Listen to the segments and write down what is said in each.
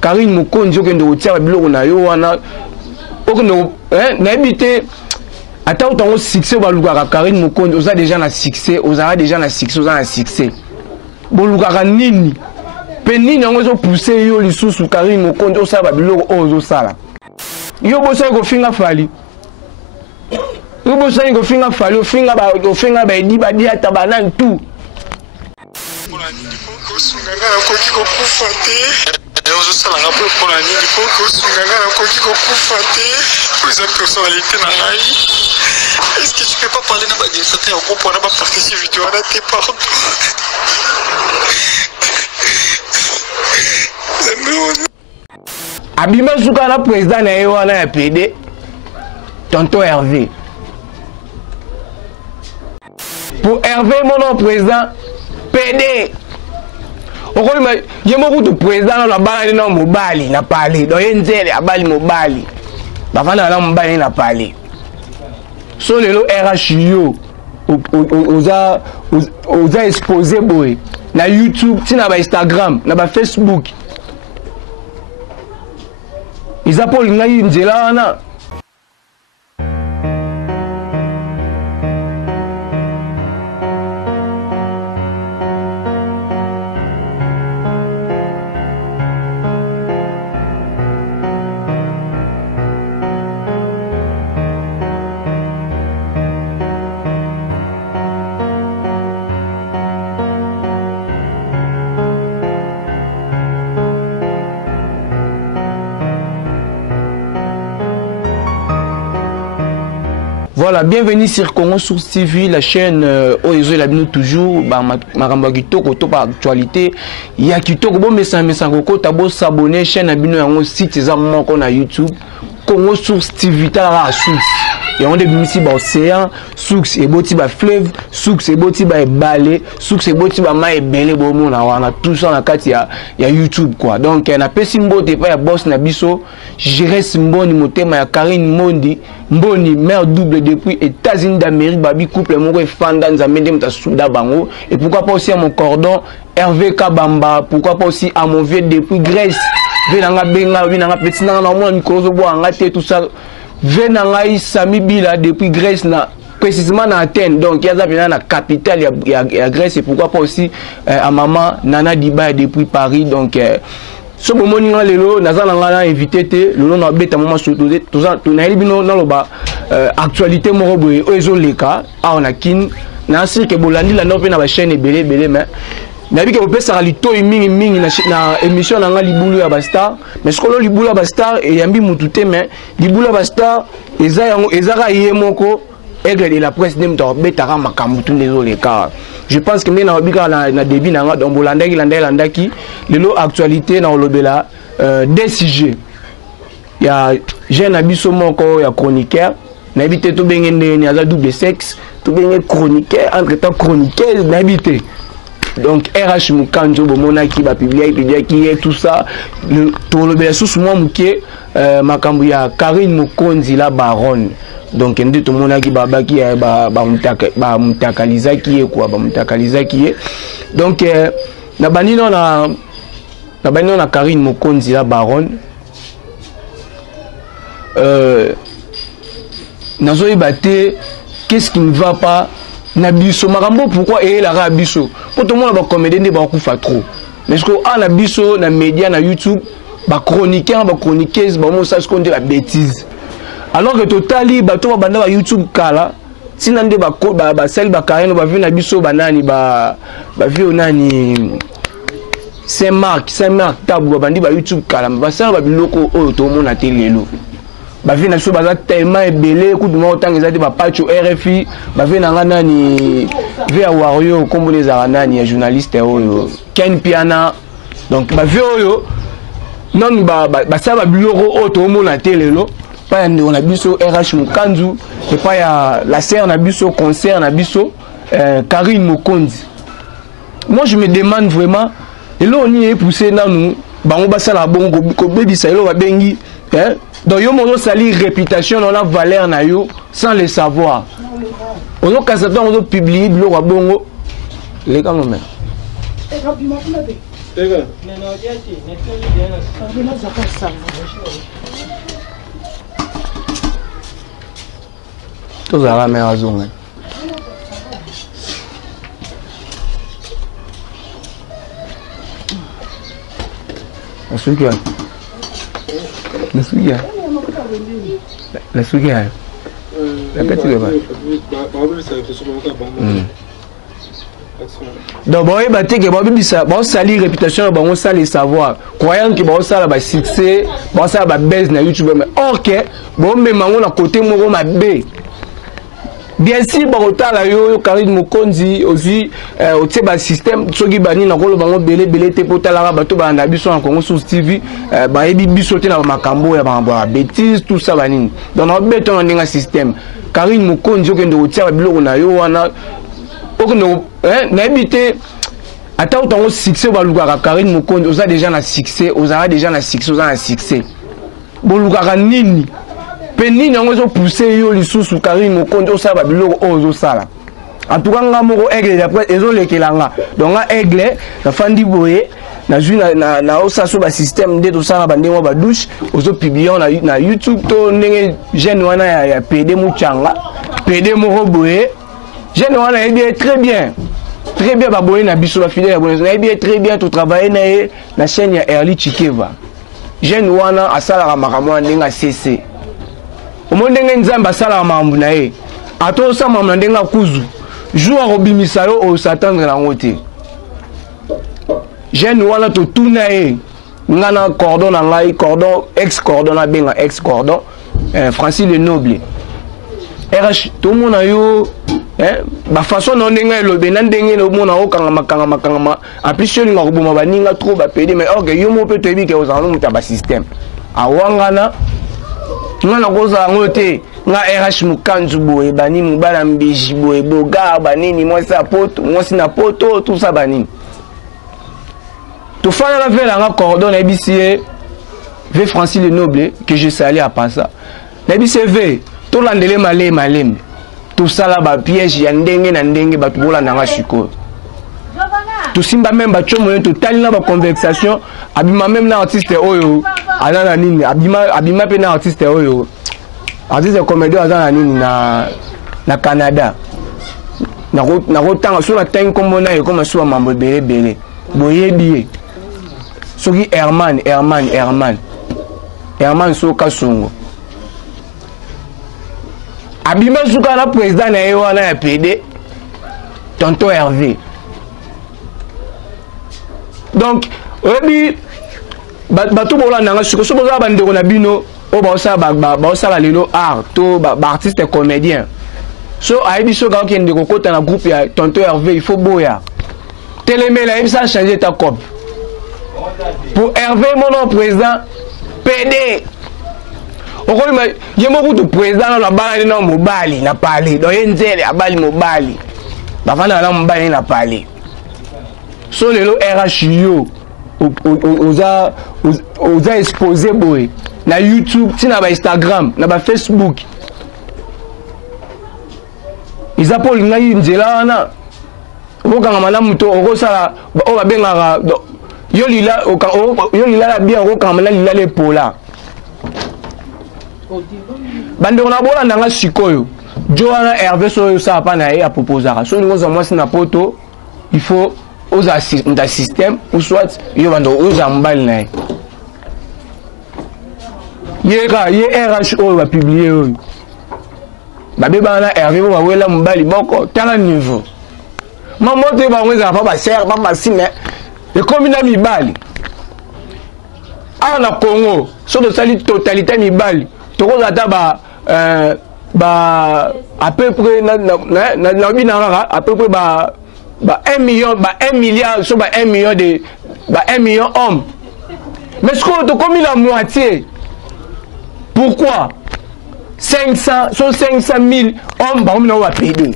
Karine Mokonzi okende kotia biloko na yo wana okende na ebité ata autant succès balukaka Karine Mokonzi oza déjà na succès oza déjà na succès oza na succès bolukaka nini pe nini yango zo pousser yo lisusu Karine Mokonzi osala biloko ozo sala yo bosa ko finga fali yo bosa ko finga fali ofinga ba edi ba dia tabanan tout est-ce que tu peux pas parler dans l'administrateur au groupe pour ne pas participer vidéo à tes parents? Abima Souka na président na yo na PD tonton Hervé. Pour Hervé mon président PD. Okoli yemo ko président na bala na mobali na parler. Donc yenzele abali mobali. Bafana na mobali na parler. So lelo RHU oza exposé boy na YouTube, tina ba Instagram, na ba Facebook. Ils appellent ngai nzela wana. Voilà, bienvenue sur Congo Source TV, la chaîne où ils ont toujours ma kitoko to par actualité. Il y a kitoko bon message koko tabo s'abonner chaîne abino yango site ezamon ko na YouTube Congo Source TV ta la source. Et on début ici ba océan, source et boti ba fleuve, source et boti ba balé, source et boti ba ma ebele bo mona wana tout ça na kati ya YouTube quoi. Donc na pesi mbote pa ya boss na biso, gérer mboni motema ya Karine Mondi, mboni mère double depuis États-Unis d'Amérique, babi couple moko efanda nzambe mta souda bango et pourquoi pas aussi à mon cordon Hervé Kabamba, pourquoi pas aussi à mon vieux depuis Grèce, venanga benga, venanga petit na moi Nicolas bo anga tout ça. Venangai Sami Bila depuis Grèce na précisément na Athènes, donc il y a la capitale il y a Grèce et pourquoi pas aussi à maman Nana Diba depuis Paris. Donc ce moment là lelo nazana ngala invité te lelo na beta moment surtout tout ça tout na libino na loba actualité mo boye ozo leka a on a kin na sir ke bolandi la no pe na ba chaîne belé mais nabi ke opesa lito mingi na émission na nga libulu ya bastar mais ce que lo libulu ya bastar et yambi mutute mais libulu ya bastar ezaka yemoko aigle de la presse nemto betaka makambu tout désolé car je pense que maintenant bika na début na nga donc landaki lelo actualité na olobela des sujets ya jeune abiso moko ya chroniqueur na habité to bengende ni aza double sexe to bengende chroniqueur entre temps chroniqueuse na habité. Donc RH Mukanjo bomonaki ba publier qui est tout ça tout le bien sous moi muké makambu ya Karine Mokonzi la baronne. Donc ndi to monaki babaki ba mutakaliza qui est quoi ba mutakaliza qui est. Donc na banino na Karine Mokonzi la baronne nazo ibate qu'est-ce qui ne va pas Nabiso marambo pourquoi et la rabiso pour tout le monde va comédien de bakufa trop mais ce que na biso na média na YouTube ba chroniqueur ba chroniqueuse ba mo ça ce qu'on dit la bêtise alors que totali ba to banda ba YouTube kala sinande ba sel ba Karine ba vu na biso banani ba vu onani Saint-Marc tabu bandi ba YouTube kala ba sel ba biloko o to mo na telelo ba vie na so baza tellement ebelé coup de mo tanga ezati ba pacho RFI ba vie na ngana ni via wario kombo les aranani ya journaliste oyo Ken Piana donc ba vie oyo non ba sa ba biloko o to mo na telelo pa on a biso RH Mukanzu et pas ya la sœur na biso concert na biso Karine Mokonzi. Moi je me demande vraiment et là on y est poussé na nous bango basala bongo ko bebisa elo ba bengi donc yo mozo sali réputation on a valeur na yo sans le savoir on a kasato on a publié biloko bongo les quand même Tous à la meilleure zone. La suya. La suya. La suya. La petite là-bas. Donc bon, il battait que bon salir réputation, bon ça les savoir. Croyant que bon ça va succès, bon ça va baisse na YouTube mais OK, bon mais mango na côté mo ma B. Bien sûr, bon là yo Karim Mokonzi aussi au teba système soki bani na kolo bango belé te potala bato ba na biso en Congo sur TV ba ebi biso te na makambo ya ba bêtise tout ça banini. Donc na beton na système. Karim Mokonzi okende otia biloko na yo wana okende na ebité ata autant succès ba lugaka Karim Mokonzi oza déjà na succès, oza déjà na succès, oza na succès. Bo lugaka nini? Penini yango zo pousser yo lisusu Karim Mokonzi osala biloko ozo sala. En tout cas nga moko aigle d'après ezo lekelanga. Donc nga aigle na fandi boye na jui na osaso ba système de to sala bandengo ba douche ozo publier na YouTube to ndenge jeune wana ya PD Muchanga. PD moko boye. Jeune wana est très bien. Très bien ba boye na biso ba fidèle abonné. Na bien très bien to travailler na chaîne ya Early Chikeva. Jeune wana asala makamwa ndenge CC. Au monde nzamba sala mambu na ye ato sa mambu ndenga kuzu jour robimisa yo o s'attendre na ngote jeune wala to tuna ye ngana cordon na ngai cordon ex cordon na benga ex cordon Francis le Noble RH to mona yo ba façon na ndenga lobe na ndenge no mona o kanga application nga roboma baninga trop ba pede mais OK yo mo peut te bi ke ozalo muta ba système awangana ngana koza ngote nga RH Mukanzu boye bani mubala mbiji boye boga banini mwasi apoto mwasi na poto tout ça banini to fana la vela nga cordon na bisie V Francis le Noble que je salue à part ça na bisie V to landele malem tout ça là ba piège ya ndenge na ndenge batu bola nga shiko to simba même ba chomo to talina ba conversation abima même na artiste oyo ana nini abima pe na artiste oyo artiste comédien azana nini na Canada na rotanga sur la tank comme na comme sur mambo belé boyebi soki Herman so kasongo abima suka na président na yo na PD tonton Hervé. Donc obi bato bola nanga siko so boza bandeko na bino o ba osala lelo art to ba artiste comédien so aibi so ga okende kokota na groupe ya tonton Hervé il faut boya telemela il ça changer ta cop pour Hervé mon nom président PD okoli ma yemo kutu président na bala na mobali na parler do yenzele abali mobali bafana na mobali na parler so lelo RHU oza exposé boy na YouTube tina ba Instagram na ba Facebook iza poli ngai nzela wana okanga malamu to okosala o babengaka yo lila la bien okanga malamu lila le pola bandeko na bola ndanga sikoyo Joana Hervé so yo sa pa na ye a proposaka so ngoza mwasi na poto il faut aux système ou soit yo bando aux ambal na ye RHO va publier ba be bana Hervé va wela mbali boko tala niveau maman te ba ngeza pa ser ba sime e comme na mibali na Congo so de sali totalité mibali to ko ata ba à peu près na binara à peu près ba 1 million, 1 milliard, sur 1 million de 1 million hommes. Mais ce qu'on a commis la moitié. Pourquoi 500 000 hommes, bah, on va payer.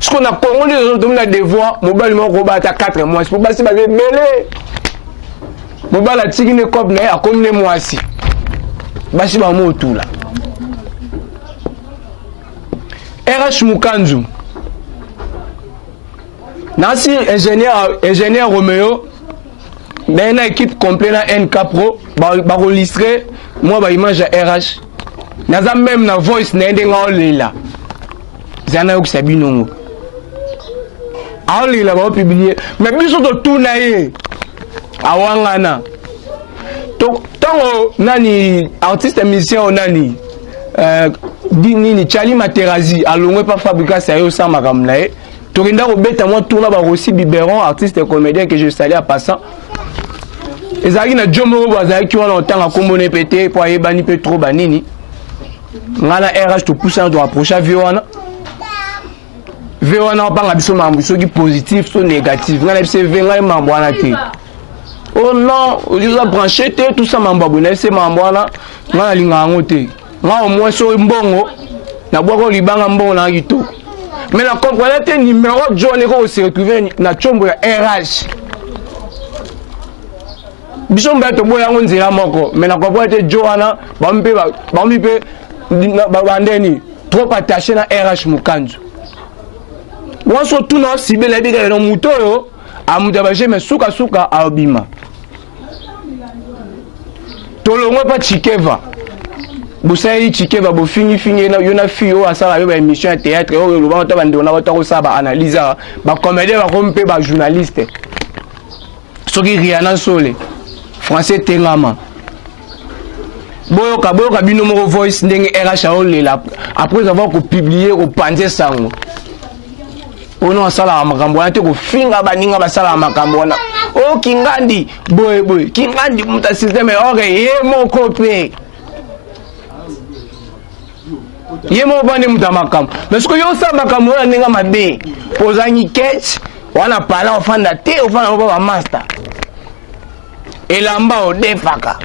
Ce qu'on a commis, on a des voix, mobile, on va à 4 mois. C'est pour passer par les mêlés. Mobile a tiré une copie, a commis les mois ci. Bah, c'est pas moi tout là. RH Mukanzu. Nancy ingénieur Roméo dans une équipe complète na NK Pro ba enregistrer moi ba image à RH naza même na voice na ndenga olela zana yo kusabinongo aolela ba publier mais biso to tuna ye awangana to tango nani artiste musicien nani ni Charlie Materazi alongwe pa fabrica ça yo sa makamla torinda ko beta moi tourna ba Rossi Biberon artiste et comédien que je salue à passant ezaki na Jomo bazaki wana otanga kombone pété pour ayebani pe trop banini ngana RH to pousser to approcher Viona on parle biso mambo soki positif so négatif ngana bise venga mambo wana te oh non ils ont branché tout ça mambo bonne c'est mambo wana ngana linga ngo te nga au moins so mbongo na bwako libanga mbongo na kitoko mais la comprenez te numéro John ko se retrouver na chombo ya RH biso mbato boya ngo nzira moko mais na comprenez te Joana bampe bandeni trop attaché na RH mukanzu wanso tuna sibela bika no mutoyo amudabaje mais suka suka albima tolongwe pa Chikeva Boussaï Chikeva bo fini na yona fio asala ba émission théâtre o lo ba to bande na ba sa ba analyse ba comédien ba rompe ba journaliste soki Rihanna Sole français tengama boyoka bino mo voice ndenge RH aolela après avoir ko publier ko panze sango ono asala makambo ate ko finga baninga basala makambo na o kingandi boy kingandi muta système okay ye moko pe yemo bande muta makambo mais ce que yo sa makambo na ninga mabe pozangi catch wana pala ofanda te ofanda ba master elamba o defaka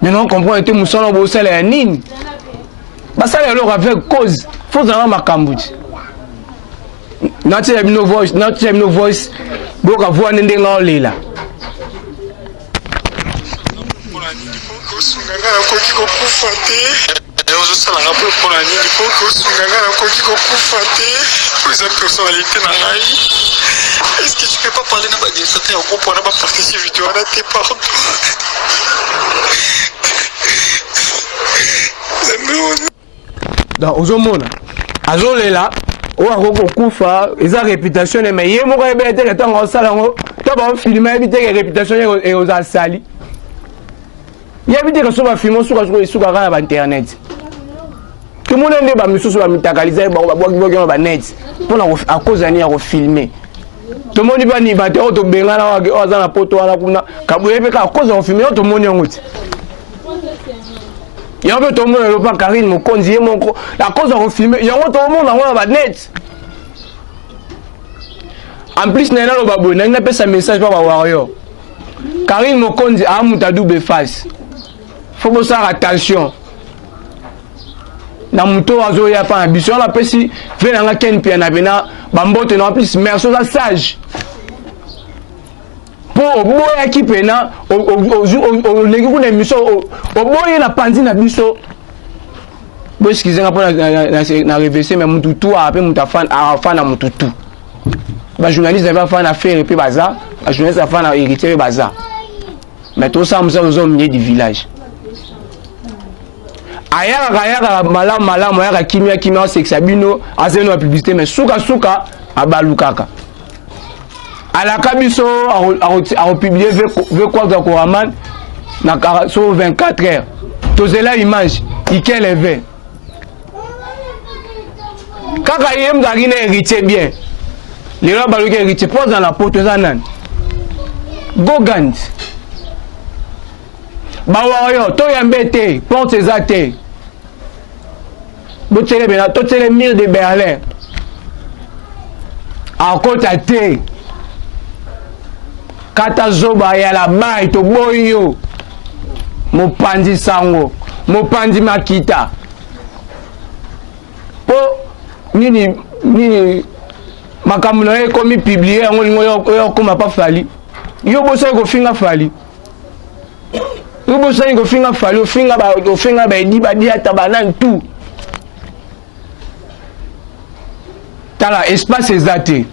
mais non comprend te musona bo sala ya nini basala lo avec cause faut avoir makambo not have no voice boka voix ndenga olela Sunganga na koki kokufa te ozosala nga mpe mpona nini mpo kosunganga na koki kokufa te po eza personnalité na ngai. Est-ce que tu peux pas parler na baadministrateur ya groupe wana baparticipe video wana te pardon donc ozomona azolela oyo akoko kufa eza réputation mais ye moko yebele teke ntango osala yango to bafilme yebi teke réputation eoza sali yebi teke so bafilme osuka esukaka na bainternet tomona nde bamisusu bamitakaliza babwakibwakima banet mpona akozani ya kofilme tomoni bani bate oyo tobengana oyo aza na poto wana kuna kaboye mpe kaka koza kofilme oyo tomoni yango ti yango mpe tomona elopa Karine Mokonzi ye moko la cause ya kofilme yango tomona yango na banet en plus na ena loba boye nangi napesa message pa bawario Karine Mokonzi amuta double face faut bosala attention na muto azoya pa na biso on apesi ve nanga ken pia na bena bambote na plus merci oza sage po oboyaki pena oleki kuna émission oboye na panzi na biso boeskizenga mpo na reverse me mutu tu ape mutu afana mutu tu bajournaliste ave afana affaire mpe baza bajournaliste afana héritier mpe baza mais tosala mosala oza au milieu du village ayaka malamu ayaka kimia osekisa bino azali na publicité mais suka abalukaka alaka biso akopublie V4 Koraman na so 24 heures tozela image ikeleve kaka ye mzalaki na héritier bien lelo baluki héritier mpo aza na poto eza nani Gogand bawayo toyambe te porte eza te botele bena totele mire de Berlin akota te kata zoba ya la bai to boyo mopanzi sango mopanzi makita po nini makambo na ye komi publier yango lingo yo koma pa fali yo bosa ko finga fali yo bosa ko finga fali ofinga ba edi ba dia tabanan tout tala espace ezate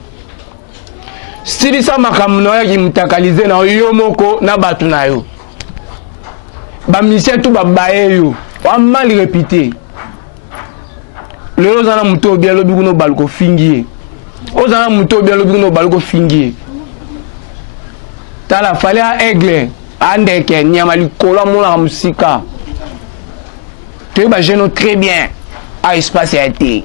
stili sa makambo na yo ki mutakalize na yo moko na bato na yo ba mission tout ba baye yo wa mal répété lelo zana muto bien lobi kuno baluko fingier ozana muto bien lobi kuno baluko fingier tala fallait à aigle andeke nyama likolo mona musika tu ba gêne très bien à espace été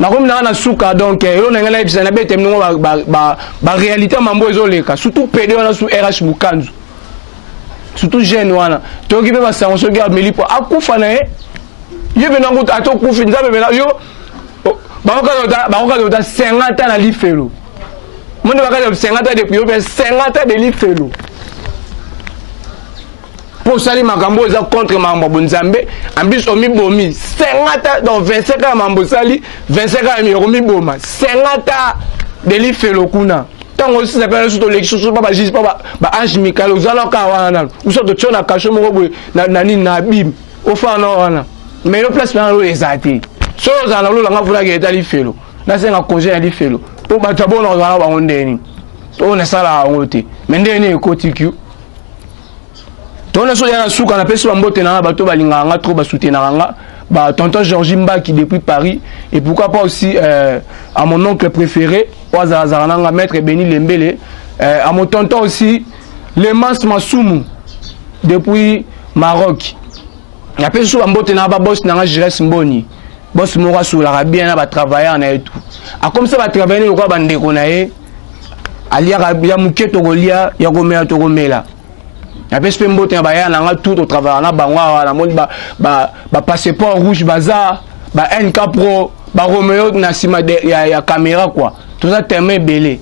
na comme na suka donc yo na ngala ebisa na bete mno ba réalité mambo ezoleka surtout PD wana su RH Bukanzu surtout jeune wana to ki be ba sango so ga melipo akufa na ye be nango ato kufi nzabe be na yo ba ko da 50 na lifelo monde ba ka 50 depuis yo 50 de lifelo pour salir makambo za contre mambo bonzambe ambis omi bomi 50 dans 25 ans mambo sali 25 ans mi omi boma 50 de lifelo kuna tango aussi ça peut surtout l'élection pas juste pas ba ange mikalo zala ka wana ou so to chona kasho mo boy na ni na bim o fa no wana mais le place na lo ezati so za na lo nga vula ke etali felo na senga congé na lifelo o ba tabo na za ba ondeni o na sala ngote mais ndeni ekotikyu tona so yana suka na pesi mbote na bato balinga nga trop ba soutenir nga ba tonton Georges Mba qui depuis Paris et pourquoi pas aussi à mon oncle préféré Oazazaranga maître Béni Lembele à mon tonton aussi Lemas Masumu depuis Maroc la pesi mbote na ba boss na nga Jires Mboni boss mora sur l'arabien na ba travailler na et tout a comme ça ba travailler ko ba ndeko na ye alia ya muketo golia ya komela to komela la peste mbote na baya na nga tout au travail na bangwa na moni ba passeport rouge bazar ba NK Pro ba Romeo na sima de ya caméra quoi tout ça tellement belé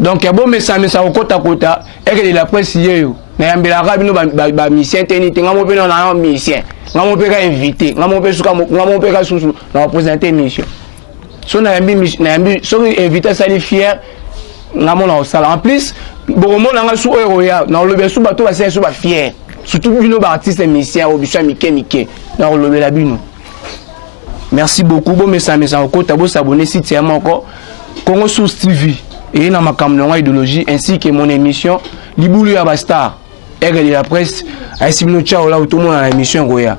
donc ya bon message au kota kota et que la presse yeyo na yambela rabino ba mission tenite ngamo pe na mission ngamo pe ka invité ngamo pe suka ngamo pe ka susu na présenter mission so na yambi so invité ça les fier ngamo na osala en plus bon on a sous euroya na le besu bato ba se ba fier surtout bino ba artiste musicien au bicha mike na le la bino merci beaucoup bon message au kota bo s'abonner site encore Congo Source TV et na makamno nga idéologie ainsi que mon émission Libulu ya Bastar et la presse a simino ciao là tout le monde à l'émission Goya.